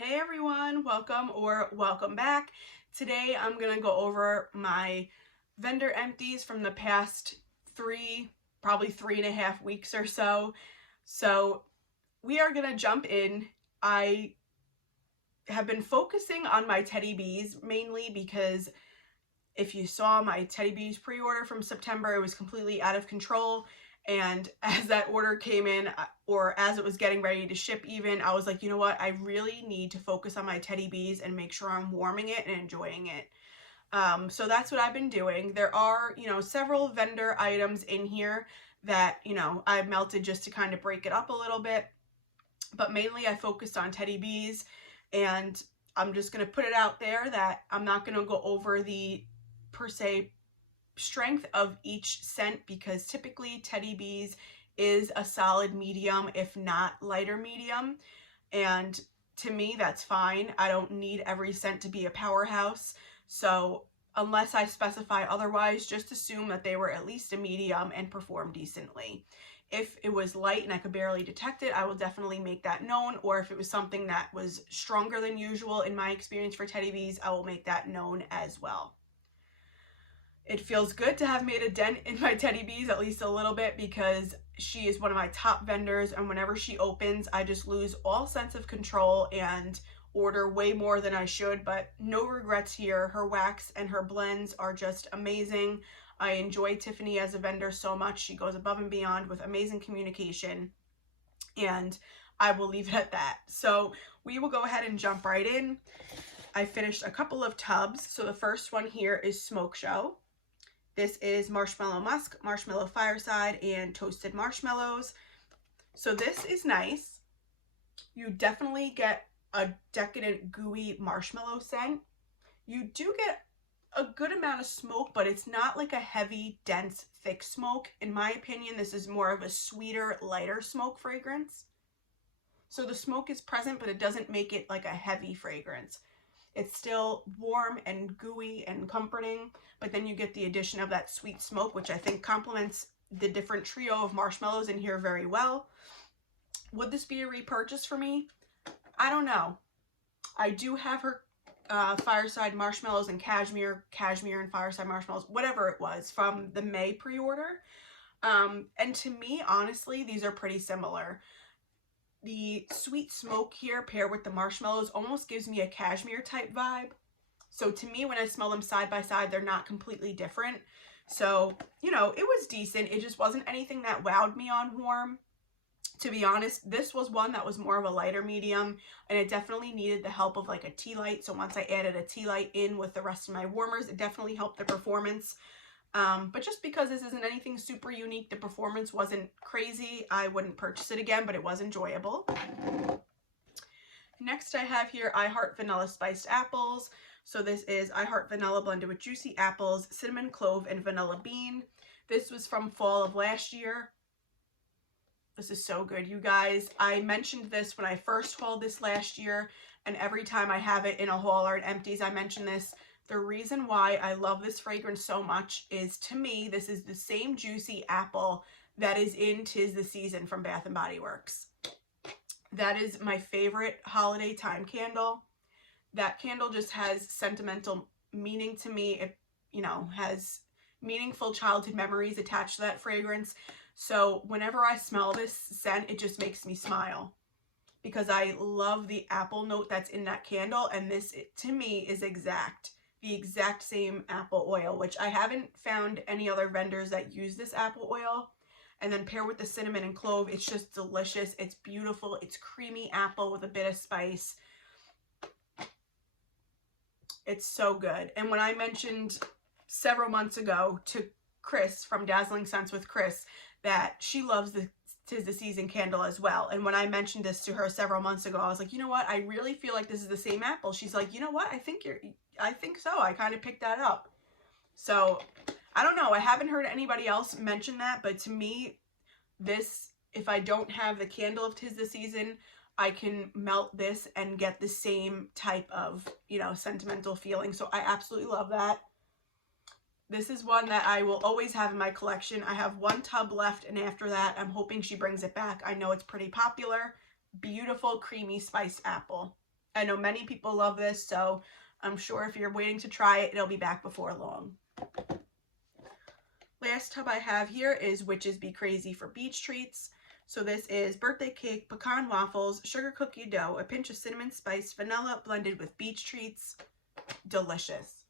Hey everyone, welcome or welcome back. Today I'm going to go over my vendor empties from the past probably 3.5 weeks or so. So we are going to jump in. I have been focusing on my teddy bees mainly because if you saw my teddy bees pre-order from September, it was completely out of control. And as that order came in, or as it was getting ready to ship even, I was like, you know what? I really need to focus on my teddy bees and make sure I'm warming it and enjoying it. So that's what I've been doing. There are, several vendor items in here that, I melted just to kind of break it up a little bit. But mainly I focused on teddy bees, and I'm just going to put it out there that I'm not going to go over the per se strength of each scent, because typically teddy bees is a solid medium, if not lighter medium, and to me that's fine. I don't need every scent to be a powerhouse, so unless I specify otherwise, just assume that they were at least a medium and perform decently. If it was light and I could barely detect it, I will definitely make that known, or if it was something that was stronger than usual in my experience for teddy bees, I will make that known as well. It feels good to have made a dent in my teddy bees, at least a little bit, because she is one of my top vendors, and whenever she opens, I just lose all sense of control and order way more than I should, but no regrets here. Her wax and her blends are just amazing. I enjoy Tiffany as a vendor so much. She goes above and beyond with amazing communication, and I will leave it at that. So we will go ahead and jump right in. I finished a couple of tubs. So the first one here is Smoke Show. This is marshmallow musk, marshmallow fireside, and toasted marshmallows. So this is nice. You definitely get a decadent, gooey marshmallow scent. You do get a good amount of smoke, but it's not like a heavy, dense, thick smoke. In my opinion, this is more of a sweeter, lighter smoke fragrance. So the smoke is present, but it doesn't make it like a heavy fragrance. It's still warm and gooey and comforting, but then you get the addition of that sweet smoke, which I think complements the different trio of marshmallows in here very well. Would this be a repurchase for me? I don't know. I do have her fireside marshmallows and cashmere and fireside marshmallows, whatever it was, from the May pre-order. And to me, honestly, these are pretty similar. The sweet smoke here paired with the marshmallows almost gives me a cashmere type vibe. So to me, when I smell them side by side, they're not completely different. So, it was decent. It just wasn't anything that wowed me on warm. To be honest, this was one that was more of a lighter medium, and it definitely needed the help of like a tea light. So once I added a tea light in with the rest of my warmers, it definitely helped the performance. But just because this isn't anything super unique, the performance wasn't crazy, I wouldn't purchase it again, but it was enjoyable. Next I have here I Heart Vanilla Spiced Apples. So this is I Heart Vanilla blended with juicy apples, cinnamon, clove, and vanilla bean. This was from fall of last year. This is so good, you guys. I mentioned this when I first hauled this last year, and every time I have it in a haul or an empties, I mention this. The reason why I love this fragrance so much is, to me, this is the same juicy apple that is in 'Tis the Season from Bath & Body Works. That is my favorite holiday time candle. That candle just has sentimental meaning to me. It, has meaningful childhood memories attached to that fragrance. So whenever I smell this scent, it just makes me smile, because I love the apple note that's in that candle, and this, to me, is the exact same apple oil, which I haven't found any other vendors that use this apple oil. And then pair with the cinnamon and clove, it's just delicious. It's beautiful. It's creamy apple with a bit of spice. It's so good. And when I mentioned several months ago to Chris from Dazzling Scents with Chris that she loves the 'Tis the Season candle as well, and when I mentioned this to her several months ago, I was like, you know what, I really feel like this is the same apple. She's like, you know what, I think so. I kind of picked that up. So I don't know, I haven't heard anybody else mention that, but to me, this, if I don't have the candle of 'Tis the Season, I can melt this and get the same type of, sentimental feeling. So I absolutely love that. This is one that I will always have in my collection. I have one tub left, and after that, I'm hoping she brings it back. I know it's pretty popular. Beautiful, creamy, spiced apple. I know many people love this, so I'm sure if you're waiting to try it, it'll be back before long. Last tub I have here is Witches Be Crazy for Beach Treats. So this is birthday cake, pecan waffles, sugar cookie dough, a pinch of cinnamon spice, vanilla blended with beach treats. Delicious.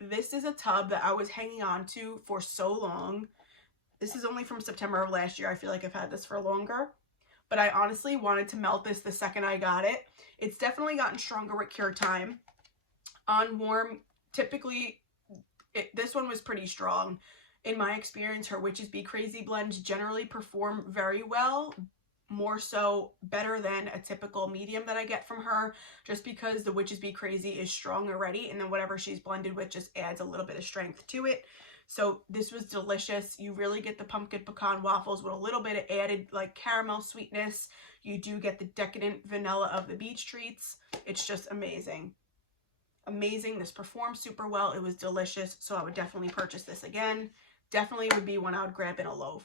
This is a tub that I was hanging on to for so long. This is only from September of last year. I feel like I've had this for longer. But I honestly wanted to melt this the second I got it. It's definitely gotten stronger with cure time. On warm, typically, this one was pretty strong. In my experience, her Witches Be Crazy blends generally perform very well, more so better than a typical medium that I get from her, just because the Witches Be Crazy is strong already, and then whatever she's blended with just adds a little bit of strength to it. So this was delicious. You really get the pumpkin pecan waffles with a little bit of added like caramel sweetness. You do get the decadent vanilla of the beach treats. It's just amazing. Amazing. This performed super well. It was delicious, so I would definitely purchase this again. Definitely would be one I would grab in a loaf.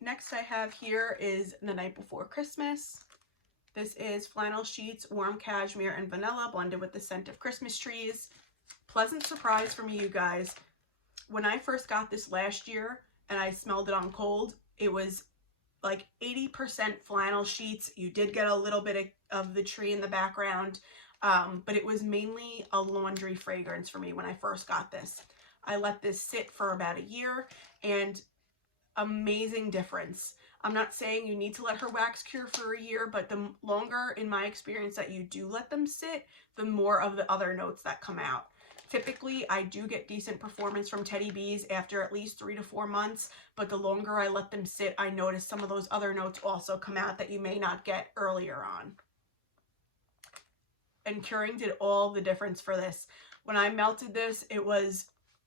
Next I have here is The Night Before Christmas. This is flannel sheets, warm cashmere, and vanilla blended with the scent of Christmas trees. Pleasant surprise for me, you guys. When I first got this last year and I smelled it on cold, it was like 80% flannel sheets. You did get a little bit of the tree in the background, but it was mainly a laundry fragrance for me when I first got this. I let this sit for about a year, and amazing difference. I'm not saying you need to let her wax cure for a year, but the longer, in my experience, that you do let them sit, the more of the other notes that come out. Typically, I do get decent performance from Teddy Bees after at least 3 to 4 months, but the longer I let them sit, I notice some of those other notes also come out that you may not get earlier on. And curing did all the difference for this. When I melted this, it was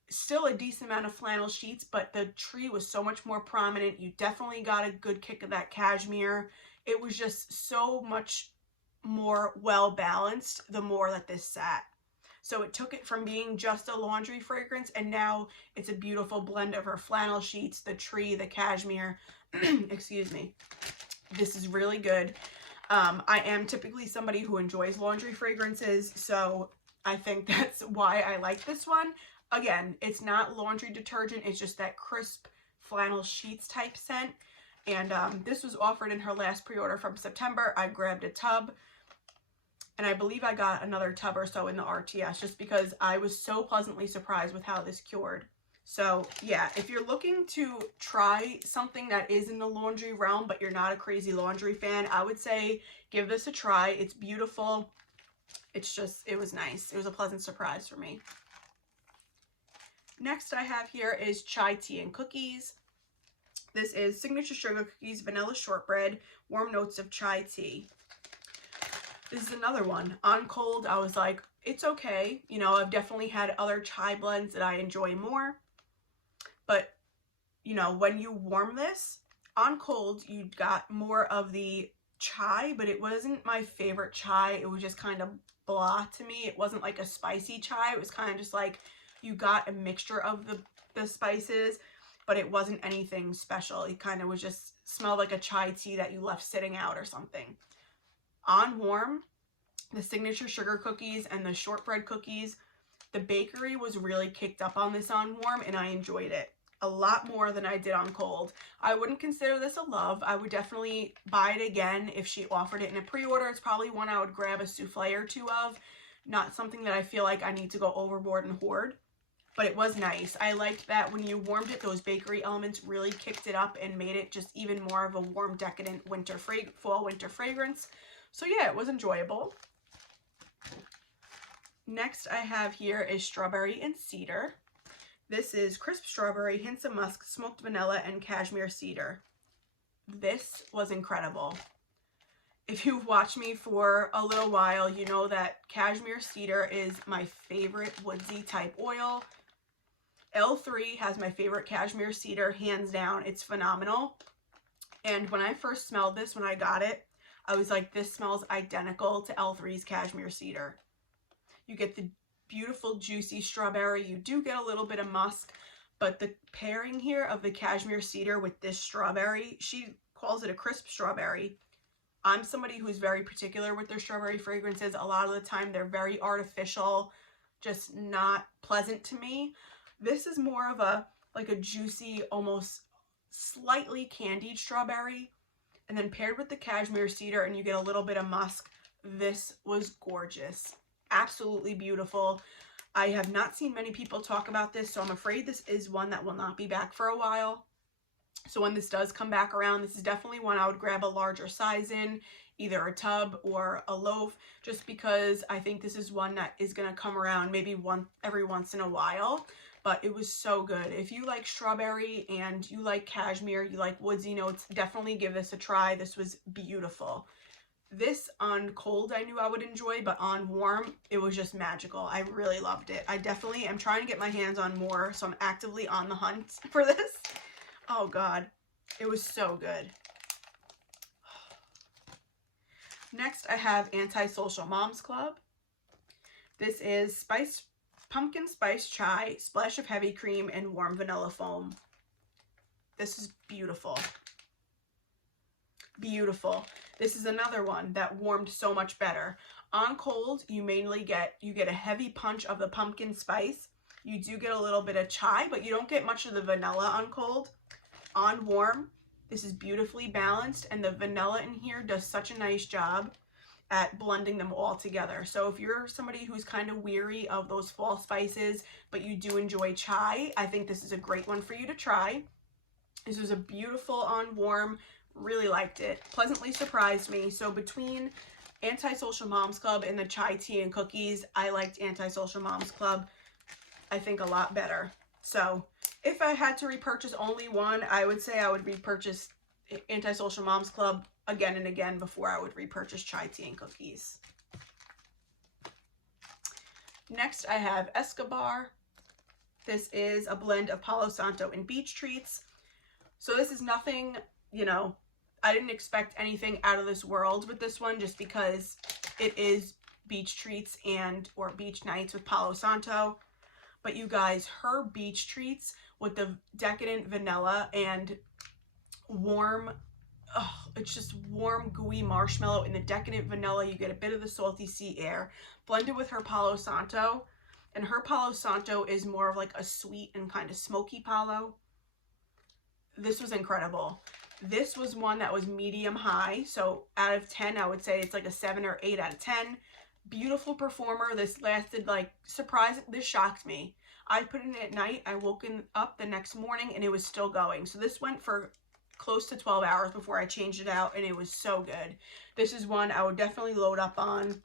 still a decent amount of flannel sheets, but the tree was so much more prominent. You definitely got a good kick of that cashmere. It was just so much more well balanced the more that this sat. So it took it from being just a laundry fragrance, and now it's a beautiful blend of her flannel sheets, the tree, the cashmere. Excuse me. This is really good. I am typically somebody who enjoys laundry fragrances, so I think that's why I like this one. Again, it's not laundry detergent, it's just that crisp flannel sheets type scent. And this was offered in her last pre-order from September. I grabbed a tub, and I believe I got another tub or so in the RTS just because I was so pleasantly surprised with how this cured. So yeah, if you're looking to try something that is in the laundry realm, but you're not a crazy laundry fan, I would say give this a try. It's beautiful. It's just, it was nice. It was a pleasant surprise for me. Next I have here is Chai Tea and Cookies. This is signature sugar cookies, vanilla shortbread, warm notes of chai tea. This is another one. On cold, I was like, it's okay. You know, I've definitely had other chai blends that I enjoy more. But, you know, when you warm this, on cold, you got more of the chai, but it wasn't my favorite chai. It was just kind of blah to me. It wasn't like a spicy chai. It was kind of just like you got a mixture of the spices, but it wasn't anything special. It kind of was just smelled like a chai tea that you left sitting out or something. On warm, the signature sugar cookies and the shortbread cookies, the bakery was really kicked up on this on warm, and I enjoyed it a lot more than I did on cold. I wouldn't consider this a love. I would definitely buy it again if she offered it in a pre-order. It's probably one I would grab a souffle or two of. Not something that I feel like I need to go overboard and hoard. But it was nice. I liked that when you warmed it, those bakery elements really kicked it up and made it just even more of a warm, decadent fall winter fragrance. So yeah, it was enjoyable. Next I have here is Strawberry and Cedar. This is crisp strawberry, hints of musk, smoked vanilla, and cashmere cedar. This was incredible. If you've watched me for a little while, you know that cashmere cedar is my favorite woodsy type oil. L3 has my favorite cashmere cedar, hands down. It's phenomenal. And when I first smelled this, when I got it, I was like, this smells identical to L3's cashmere cedar. You get the beautiful juicy strawberry. You do get a little bit of musk, but the pairing here of the cashmere cedar with this strawberry, she calls it a crisp strawberry. I'm somebody who's very particular with their strawberry fragrances. A lot of the time they're very artificial, just not pleasant to me. This is more of a like a juicy, almost slightly candied strawberry, and then paired with the cashmere cedar, and you get a little bit of musk. This was gorgeous. Absolutely beautiful. I have not seen many people talk about this, so I'm afraid this is one that will not be back for a while. So when this does come back around, this is definitely one I would grab a larger size in, either a tub or a loaf, just because I think this is one that is going to come around maybe every once in a while. But it was so good. If you like strawberry and you like cashmere, you like woodsy notes, definitely give this a try. This was beautiful. This on cold I knew I would enjoy, but on warm it was just magical. I really loved it. I definitely am trying to get my hands on more, so I'm actively on the hunt for this. Oh God, it was so good. Next I have Antisocial Moms Club. This is pumpkin spice chai, splash of heavy cream, and warm vanilla foam. This is beautiful. Beautiful. This is another one that warmed so much better. On cold, you mainly get a heavy punch of the pumpkin spice. You do get a little bit of chai, but you don't get much of the vanilla on cold. On warm, this is beautifully balanced, and the vanilla in here does such a nice job at blending them all together. So if you're somebody who's kind of weary of those fall spices, but you do enjoy chai, I think this is a great one for you to try. This was a beautiful on warm, really liked it. Pleasantly surprised me. So between Antisocial Moms Club and the chai tea and cookies, I liked Antisocial Moms Club, I think, a lot better. So if I had to repurchase only one, I would say I would repurchase Antisocial Moms Club again and again before I would repurchase chai tea and cookies. Next I have Escobar. This is a blend of Palo Santo and beach treats. So this is nothing, you know, I didn't expect anything out of this world with this one, just because it is beach treats or beach nights with Palo Santo. But you guys, her beach treats with the decadent vanilla and warm, it's just warm, gooey marshmallow and the decadent vanilla. You get a bit of the salty sea air blended with her Palo Santo. And her Palo Santo is more of like a sweet and kind of smoky Palo. This was incredible. This was one that was medium high. So out of 10, I would say it's like a 7 or 8 out of 10. Beautiful performer. This lasted like, this shocked me. I put it in at night. I woke up the next morning and it was still going. So this went for close to 12 hours before I changed it out, and it was so good. This is one I would definitely load up on.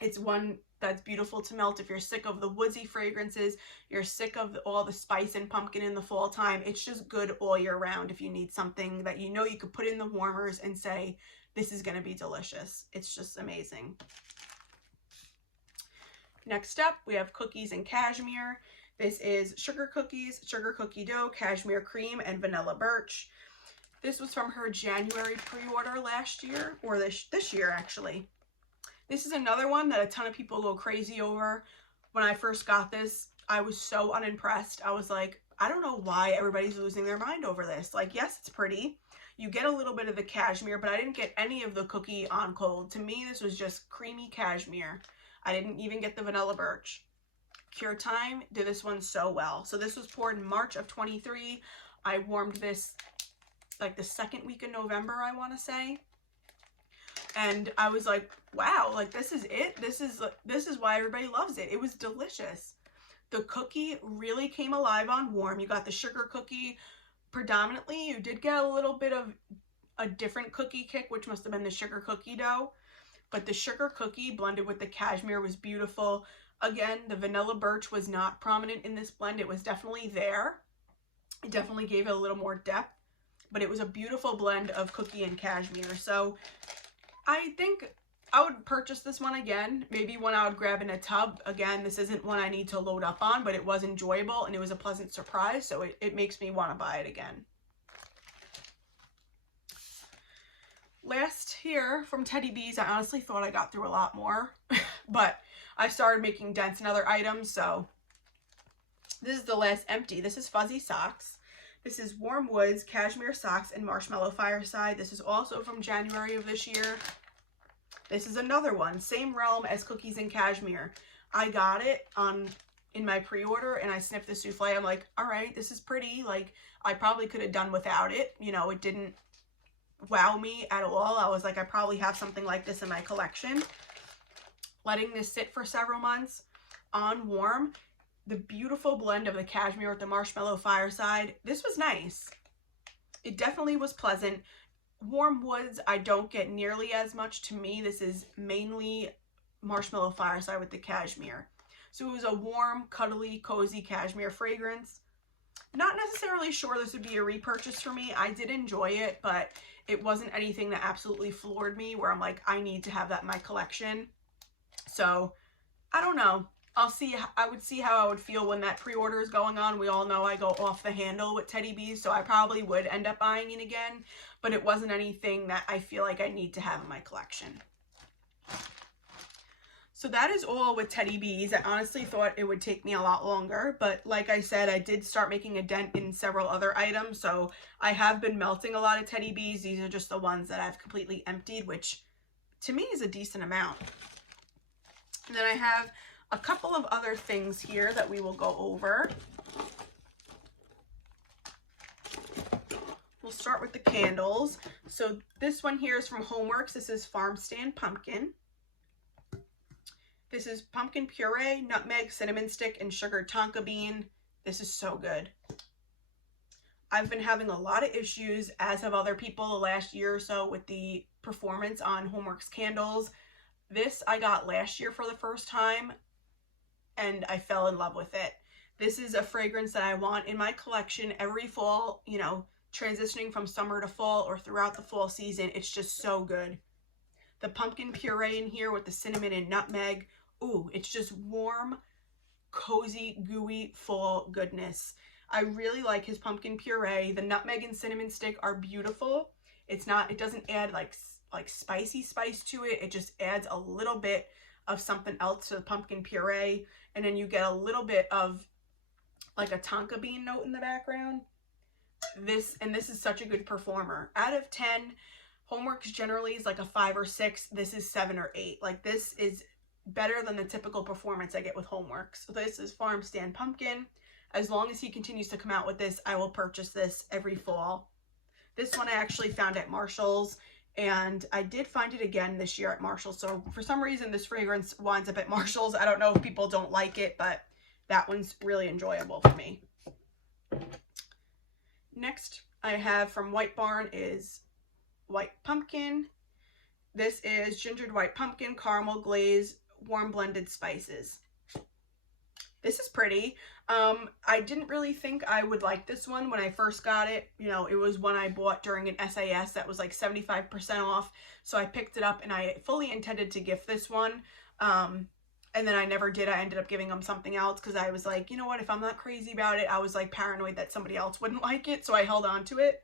It's one that's beautiful to melt if you're sick of the woodsy fragrances, you're sick of all the spice and pumpkin in the fall time. It's just good all year round if you need something that you know you could put in the warmers and say, this is going to be delicious. It's just amazing. Next up, we have cookies and cashmere. This is sugar cookies, sugar cookie dough, cashmere cream, and vanilla birch. This was from her January pre-order last year, or this year actually. This is another one that a ton of people go crazy over. When I first got this, I was so unimpressed. I was like, I don't know why everybody's losing their mind over this. Like, yes, it's pretty. You get a little bit of the cashmere, but I didn't get any of the cookie on cold. To me, this was just creamy cashmere. I didn't even get the vanilla birch. Cure Time did this one so well. So this was poured in March of 23. I warmed this like the second week of November, I want to say. And I was like, wow, like this is it. This is why everybody loves it. It was delicious. The cookie really came alive on warm. You got the sugar cookie predominantly. You did get a little bit of a different cookie kick, which must have been the sugar cookie dough. But the sugar cookie blended with the cashmere was beautiful. Again, the vanilla birch was not prominent in this blend. It was definitely there. It definitely gave it a little more depth. But it was a beautiful blend of cookie and cashmere. So I think I would purchase this one again. Maybe one I would grab in a tub. Again, this isn't one I need to load up on, but it was enjoyable and it was a pleasant surprise. So it makes me want to buy it again. Last here from Teddy Bees, I honestly thought I got through a lot more, but I started making dents in other items. So this is the last empty. This is fuzzy socks. This is Warm Woods, Cashmere Socks, and Marshmallow Fireside. This is also from January of this year. This is another one, same realm as Cookies and Cashmere. I got it in my pre-order and I sniffed the souffle. I'm like, all right, this is pretty. Like, I probably could have done without it. You know, it didn't wow me at all. I was like, I probably have something like this in my collection. Letting this sit for several months on warm. The beautiful blend of the cashmere with the marshmallow fireside. This was nice. It definitely was pleasant. Warm Woods, I don't get nearly as much. To me, this is mainly marshmallow fireside with the cashmere. So it was a warm, cuddly, cozy cashmere fragrance. Not necessarily sure this would be a repurchase for me. I did enjoy it, but it wasn't anything that absolutely floored me where I'm like, I need to have that in my collection. So I don't know. I'll see. I would see how I would feel when that pre-order is going on. We all know I go off the handle with Teddy Bees, so I probably would end up buying it again, but it wasn't anything that I feel like I need to have in my collection. So that is all with Teddy Bees. I honestly thought it would take me a lot longer, but like I said, I did start making a dent in several other items, so I have been melting a lot of Teddy Bees. These are just the ones that I've completely emptied, which to me is a decent amount. And then I have a couple of other things here that we will go over. We'll start with the candles. So this one here is from Homeworks. This is Farm Stand Pumpkin. This is pumpkin puree, nutmeg, cinnamon stick, and sugar tonka bean. This is so good. I've been having a lot of issues, as have other people the last year or so, with the performance on Homeworks candles. This I got last year for the first time, and I fell in love with it. This is a fragrance that I want in my collection every fall, you know, transitioning from summer to fall or throughout the fall season. It's just so good. The pumpkin puree in here with the cinnamon and nutmeg. Ooh, it's just warm, cozy, gooey, fall goodness. I really like his pumpkin puree. The nutmeg and cinnamon stick are beautiful. It doesn't add like spicy spice to it. It just adds a little bit of something else to the pumpkin puree, and then you get a little bit of like a tonka bean note in the background. This is such a good performer. Out of 10, Homeworks generally is like a 5 or 6. This is 7 or 8. Like, this is better than the typical performance I get with Homeworks. So this is Farm Stand Pumpkin. As long as he continues to come out with this, I will purchase this every fall. This one I actually found at Marshall's, and I did find it again this year at Marshall's. So for some reason, this fragrance winds up at Marshall's. I don't know if people don't like it, but that one's really enjoyable for me. Next I have from White Barn is White Pumpkin. This is gingered white pumpkin, caramel glaze, warm blended spices. This is pretty. I didn't really think I would like this one when I first got it. You know, it was one I bought during an SAS that was like 75% off. So I picked it up and I fully intended to gift this one. And then I never did. I ended up giving them something else because I was like, you know what, if I'm not crazy about it, I was like paranoid that somebody else wouldn't like it. So I held on to it.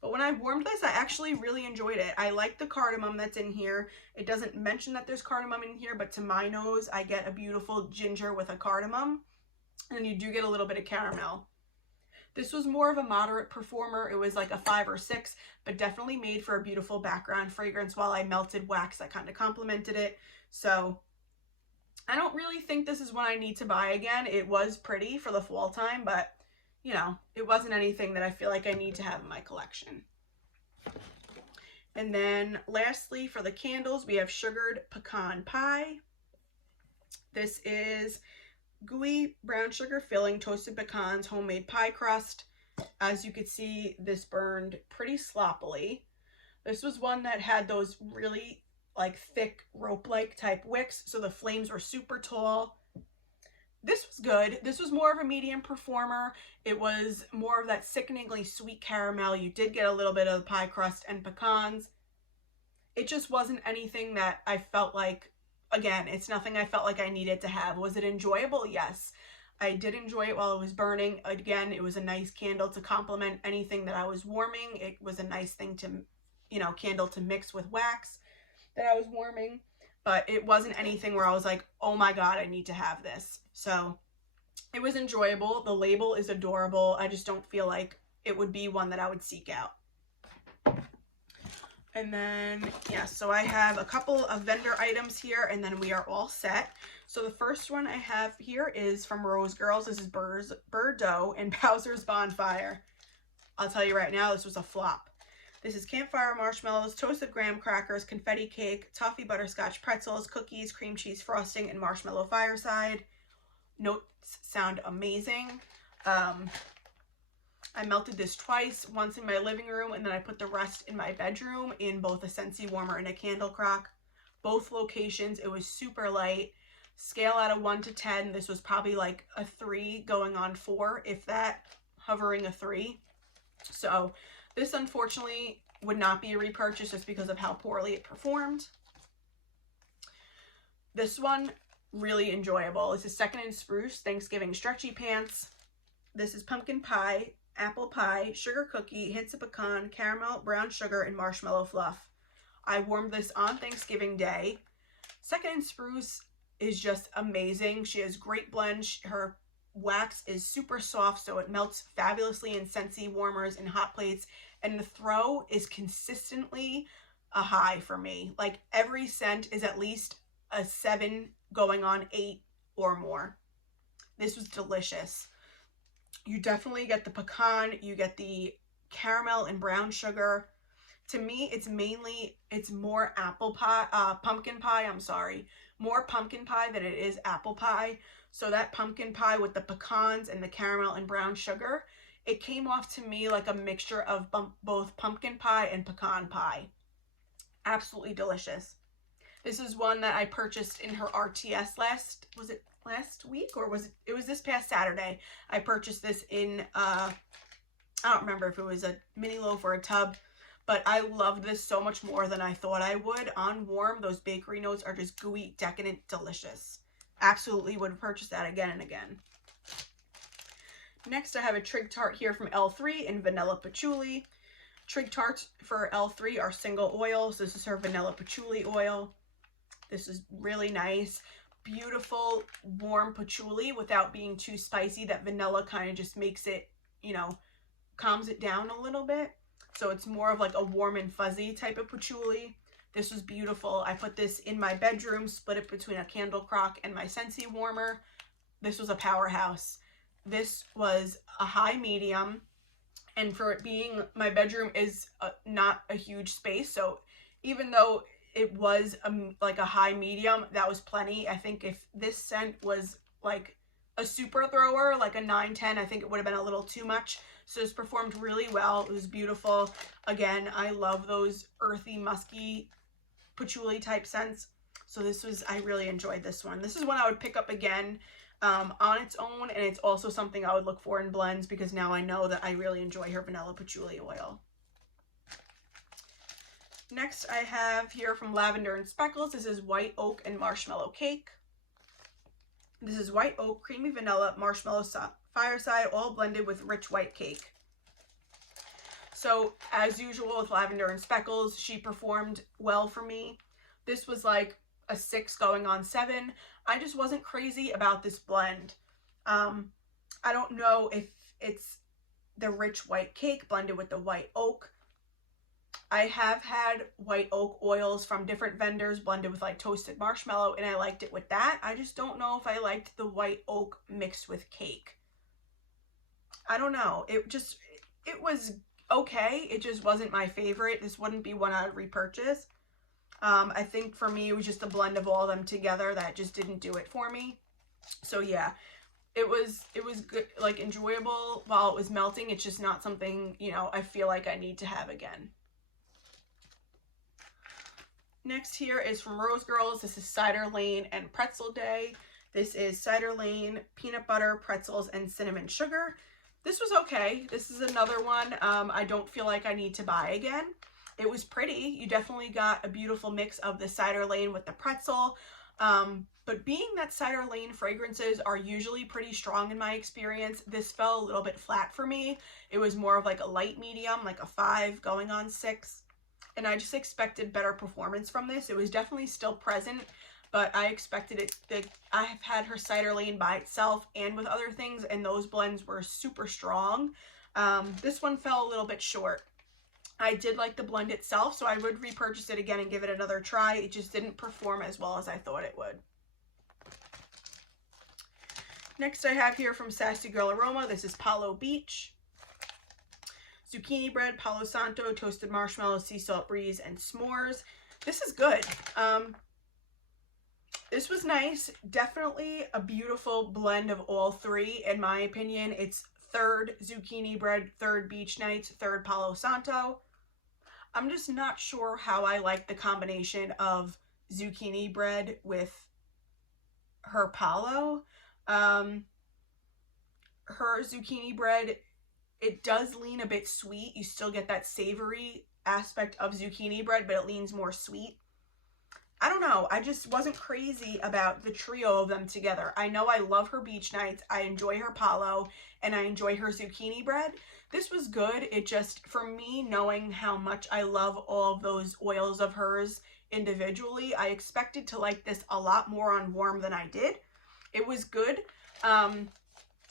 But when I warmed this, I actually really enjoyed it. I like the cardamom that's in here. It doesn't mention that there's cardamom in here, but to my nose, I get a beautiful ginger with a cardamom. And then you do get a little bit of caramel. This was more of a moderate performer. It was like a 5 or 6, but definitely made for a beautiful background fragrance while I melted wax that kind of complemented it. So I don't really think this is one I need to buy again. It was pretty for the fall time, but you know, it wasn't anything that I feel like I need to have in my collection. And then lastly, for the candles, we have Sugared Pecan Pie. This is gooey brown sugar filling, toasted pecans, homemade pie crust. As you could see, this burned pretty sloppily. This was one that had those really like thick rope-like type wicks, so the flames were super tall. This was good. This was more of a medium performer. It was more of that sickeningly sweet caramel. You did get a little bit of the pie crust and pecans. It just wasn't anything that I felt like, again, it's nothing I felt like I needed to have. Was it enjoyable? Yes. I did enjoy it while it was burning. Again, it was a nice candle to complement anything that I was warming. It was a nice thing to, you know, candle to mix with wax that I was warming. But it wasn't anything where I was like, oh my God, I need to have this. So it was enjoyable. The label is adorable. I just don't feel like it would be one that I would seek out. And then, yeah, so I have a couple of vendor items here, and then we are all set. So the first one I have here is from Rose Girls. This is Burough and Bowser's Bonfire. I'll tell you right now, this was a flop. This is campfire marshmallows, toasted graham crackers, confetti cake, toffee butterscotch pretzels, cookies, cream cheese frosting, and marshmallow fireside. Notes sound amazing. I melted this twice, once in my living room, and then I put the rest in my bedroom in both a Scentsy warmer and a candle crock. Both locations, it was super light. Scale out of 1 to 10, this was probably like a 3 going on 4, if that, hovering a 3. So this unfortunately would not be a repurchase just because of how poorly it performed. This one, really enjoyable. This is Second and Spruce Thanksgiving Stretchy Pants. This is pumpkin pie, apple pie, sugar cookie, hints of pecan, caramel, brown sugar, and marshmallow fluff. I warmed this on Thanksgiving Day. Second and Spruce is just amazing. She has great blend. Her wax is super soft, so it melts fabulously in Scentsy warmers and hot plates. And the throw is consistently a high for me. Like every scent is at least a 7 going on 8 or more. This was delicious. You definitely get the pecan, you get the caramel and brown sugar. To me, it's more pumpkin pie, more pumpkin pie than it is apple pie. So that pumpkin pie with the pecans and the caramel and brown sugar, it came off to me like a mixture of both pumpkin pie and pecan pie. Absolutely delicious. This is one that I purchased in her RTS last week, or was it was this past Saturday. I purchased this in I don't remember if it was a mini loaf or a tub, but I loved this so much more than I thought I would. On warm, those bakery notes are just gooey, decadent, delicious. Absolutely would purchase that again and again. Next, I have a Trig Tart here from L3 in vanilla patchouli. Trig Tarts for L3 are single oil, so this is her vanilla patchouli oil. This is really nice. Beautiful, warm patchouli without being too spicy. That vanilla kind of just makes it, you know, calms it down a little bit. So it's more of like a warm and fuzzy type of patchouli. This was beautiful. I put this in my bedroom, split it between a candle crock and my Scentsy warmer. This was a powerhouse. This was a high medium, and for it being, my bedroom is not a huge space, so even though it was like a high medium, that was plenty. I think if this scent was like a super thrower, like a 9-10, I think it would have been a little too much. So this performed really well. It was beautiful. Again, I love those earthy, musky patchouli type scents. So this was, I really enjoyed this one. This is one I would pick up again on its own, and it's also something I would look for in blends because now I know that I really enjoy her vanilla patchouli oil. Next, I have here from Lavender and Speckles. This is White Oak and Marshmallow Cake. This is White Oak, Creamy Vanilla, Marshmallow Fireside, all blended with rich white cake. So, as usual with Lavender and Speckles, she performed well for me. This was like a 6 going on 7. I just wasn't crazy about this blend. I don't know if it's the rich white cake blended with the white oak. I have had white oak oils from different vendors blended with like toasted marshmallow, and I liked it with that. I just don't know if I liked the white oak mixed with cake. I don't know. It was okay. It just wasn't my favorite. This wouldn't be one I would repurchase. I think for me, it was just a blend of all of them together that just didn't do it for me. So yeah, it was good, like enjoyable while it was melting. It's just not something, you know, I feel like I need to have again. Next here is from Rose Girls. This is Cider Lane and Pretzel Day. This is Cider Lane, peanut butter, pretzels, and cinnamon sugar. This was okay. This is another one I don't feel like I need to buy again. It was pretty. You definitely got a beautiful mix of the Cider Lane with the pretzel. But being that Cider Lane fragrances are usually pretty strong in my experience, this fell a little bit flat for me. It was more of like a light medium, like a 5 going on 6. And I just expected better performance from this. It was definitely still present, but I expected it. I have had her Cider Lane by itself and with other things, and those blends were super strong. This one fell a little bit short. I did like the blend itself, so I would repurchase it again and give it another try. It just didn't perform as well as I thought it would. Next I have here from Sassy Girl Aroma, this is Palo Beach. Zucchini bread, Palo Santo, toasted marshmallow, sea salt breeze, and s'mores. This is good. This was nice. Definitely a beautiful blend of all three, in my opinion. It's third zucchini bread, third beach nights, third Palo Santo. I'm just not sure how I like the combination of zucchini bread with her Palo. Her zucchini bread, it does lean a bit sweet. You still get that savory aspect of zucchini bread, but it leans more sweet. I don't know. I just wasn't crazy about the trio of them together. I know I love her beach nights. I enjoy her Palo, and I enjoy her zucchini bread. This was good. It just, for me, knowing how much I love all of those oils of hers individually, I expected to like this a lot more on warm than I did. It was good.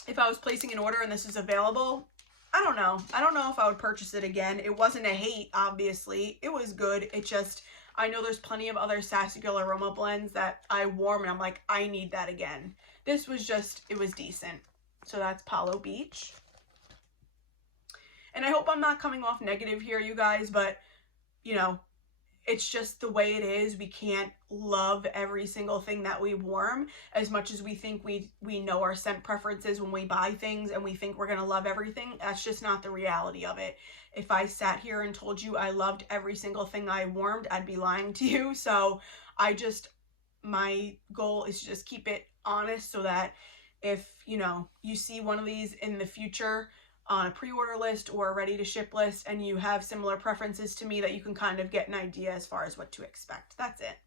If I was placing an order and this is available, I don't know. I don't know if I would purchase it again. It wasn't a hate, obviously. It was good. It just, I know there's plenty of other Sassy Girl Aroma blends that I warm and I'm like, I need that again. This was just, it was decent. So that's Palo Beach. And I hope I'm not coming off negative here, you guys, but, you know, it's just the way it is. We can't love every single thing that we warm as much as we think we know our scent preferences when we buy things and we think we're going to love everything. That's just not the reality of it. If I sat here and told you I loved every single thing I warmed, I'd be lying to you. So my goal is to just keep it honest so that if, you know, you see one of these in the future on a pre-order list or a ready to ship list and you have similar preferences to me, that you can kind of get an idea as far as what to expect. That's it.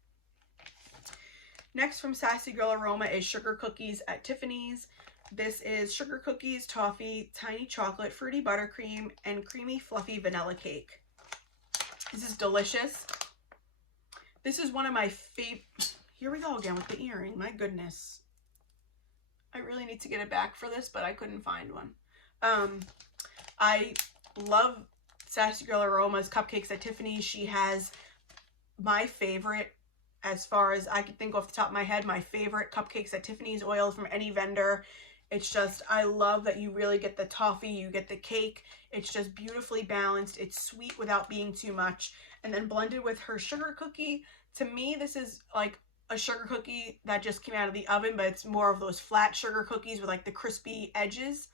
Next from Sassy Girl Aroma is Sugar Cookies at Tiffany's. This is sugar cookies, toffee, tiny chocolate, fruity buttercream, and creamy fluffy vanilla cake. This is delicious. This is one of my favorite. Here we go again with the earring. My goodness. I really need to get it back for this, but I couldn't find one. I love Sassy Girl Aroma's Cupcakes at Tiffany's. She has my favorite, as far as I can think off the top of my head, my favorite Cupcakes at Tiffany's oils from any vendor. It's just, I love that you really get the toffee, you get the cake. It's just beautifully balanced. It's sweet without being too much. And then blended with her sugar cookie. To me, this is like a sugar cookie that just came out of the oven, but it's more of those flat sugar cookies with like the crispy edges.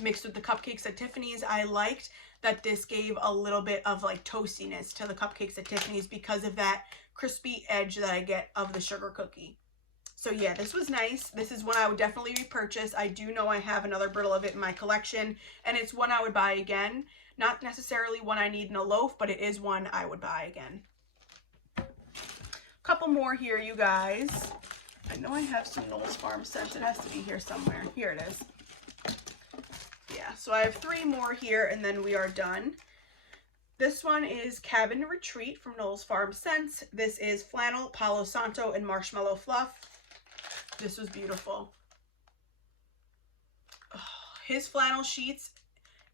Mixed with the Cupcakes at Tiffany's. I liked that this gave a little bit of like toastiness to the Cupcakes at Tiffany's because of that crispy edge that I get of the sugar cookie. So yeah, this was nice. This is one I would definitely repurchase. I do know I have another brittle of it in my collection, and it's one I would buy again. Not necessarily one I need in a loaf, but it is one I would buy again. Couple more here, you guys. I know I have some Knowles Farm scents. It has to be here somewhere. Here it is. Yeah, so I have 3 more here and then we are done. This one is Cabin Retreat from Knowles Farm Scents. This is Flannel, Palo Santo, and Marshmallow Fluff. This was beautiful. Oh, his flannel sheets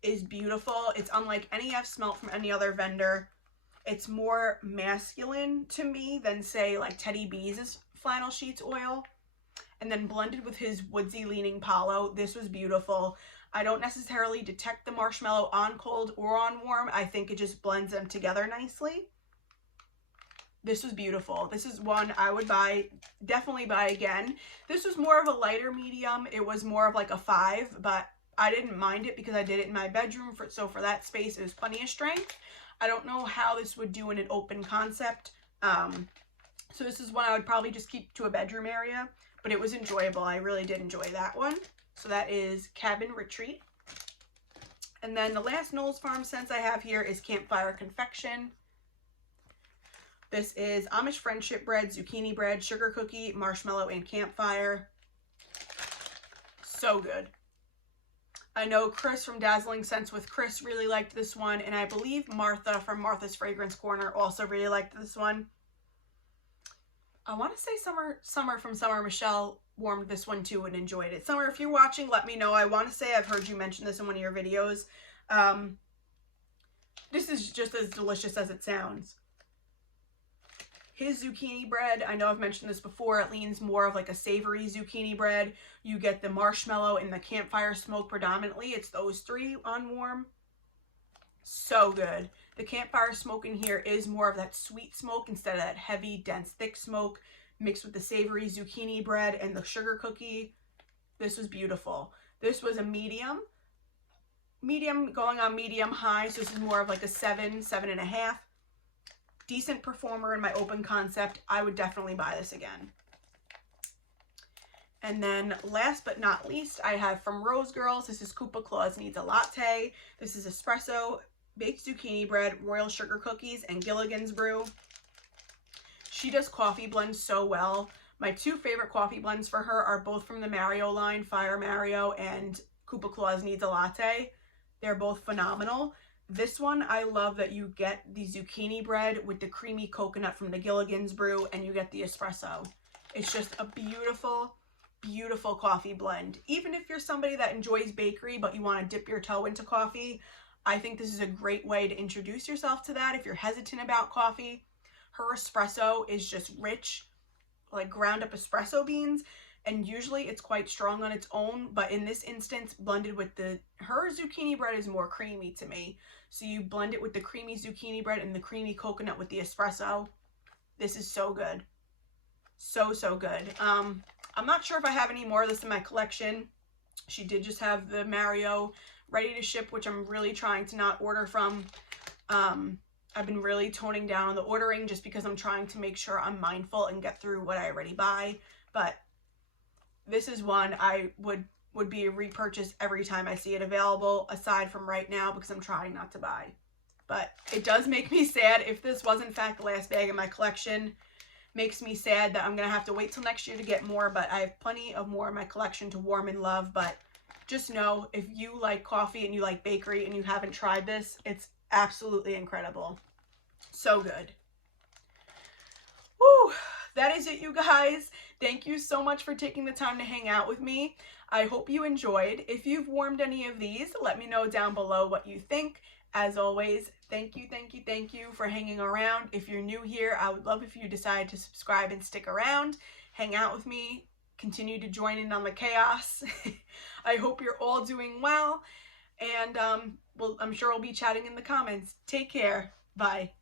is beautiful. It's unlike any I've smelt from any other vendor. It's more masculine to me than, say, like Teddy B's flannel sheets oil. And then blended with his woodsy leaning Palo, this was beautiful. I don't necessarily detect the marshmallow on cold or on warm. I think it just blends them together nicely. This was beautiful. This is one I would buy, definitely buy again. This was more of a lighter medium. It was more of like a 5, but I didn't mind it because I did it in my bedroom. So for that space, it was plenty of strength. I don't know how this would do in an open concept. So this is one I would probably just keep to a bedroom area, but it was enjoyable. I really did enjoy that one. So that is Cabin Retreat. And then the last Knowles Farm scents I have here is Campfire Confection. This is Amish Friendship Bread, Zucchini Bread, Sugar Cookie, Marshmallow, and Campfire. So good. I know Chris from Dazzling Scents with Chris really liked this one, and I believe Martha from Martha's Fragrance Corner also really liked this one. I want to say Summer from Summer Michelle warmed this one too and enjoyed it. Summer, if you're watching, let me know. I want to say I've heard you mention this in one of your videos. This is just as delicious as it sounds. His zucchini bread, I know I've mentioned this before, it leans more of like a savory zucchini bread. You get the marshmallow and the campfire smoke predominantly. It's those three on warm. So good. The campfire smoke in here is more of that sweet smoke instead of that heavy, dense, thick smoke mixed with the savory zucchini bread and the sugar cookie. This was beautiful. This was a medium going on medium high. So this is more of like a 7.5. Decent performer in my open concept. I would definitely buy this again. And then last but not least, I have from Rose Girls. This is Koopa Claus Needs a Latte. This is espresso, baked zucchini bread, royal sugar cookies, and Gilligan's brew. She does coffee blends so well. My two favorite coffee blends for her are both from the Mario line, Fire Mario and Koopa Claus Needs a Latte. They're both phenomenal. This one, I love that you get the zucchini bread with the creamy coconut from the Gilligan's brew, and you get the espresso. It's just a beautiful, beautiful coffee blend. Even if you're somebody that enjoys bakery, but you want to dip your toe into coffee, I think this is a great way to introduce yourself to that if you're hesitant about coffee. Her espresso is just rich, like ground up espresso beans, and usually it's quite strong on its own, but in this instance, blended with her zucchini bread is more creamy to me. So you blend it with the creamy zucchini bread and the creamy coconut with the espresso. This is so good. So, so good. I'm not sure if I have any more of this in my collection. She did just have the Mario ready to ship, which I'm really trying to not order from. I've been really toning down on the ordering just because I'm trying to make sure I'm mindful and get through what I already buy. But this is one I would be a repurchase every time I see it available, aside from right now because I'm trying not to buy. But it does make me sad if this was in fact the last bag in my collection. Makes me sad that I'm going to have to wait till next year to get more, but I have plenty of more in my collection to warm and love. But just know, if you like coffee and you like bakery and you haven't tried this, it's absolutely incredible. So good. Woo! That is it, you guys. Thank you so much for taking the time to hang out with me. I hope you enjoyed. If you've warmed any of these, let me know down below what you think. As always, thank you for hanging around. If you're new here, I would love if you decide to subscribe and stick around, hang out with me, continue to join in on the chaos. I hope you're all doing well, and I'm sure we'll be chatting in the comments. Take care. Bye.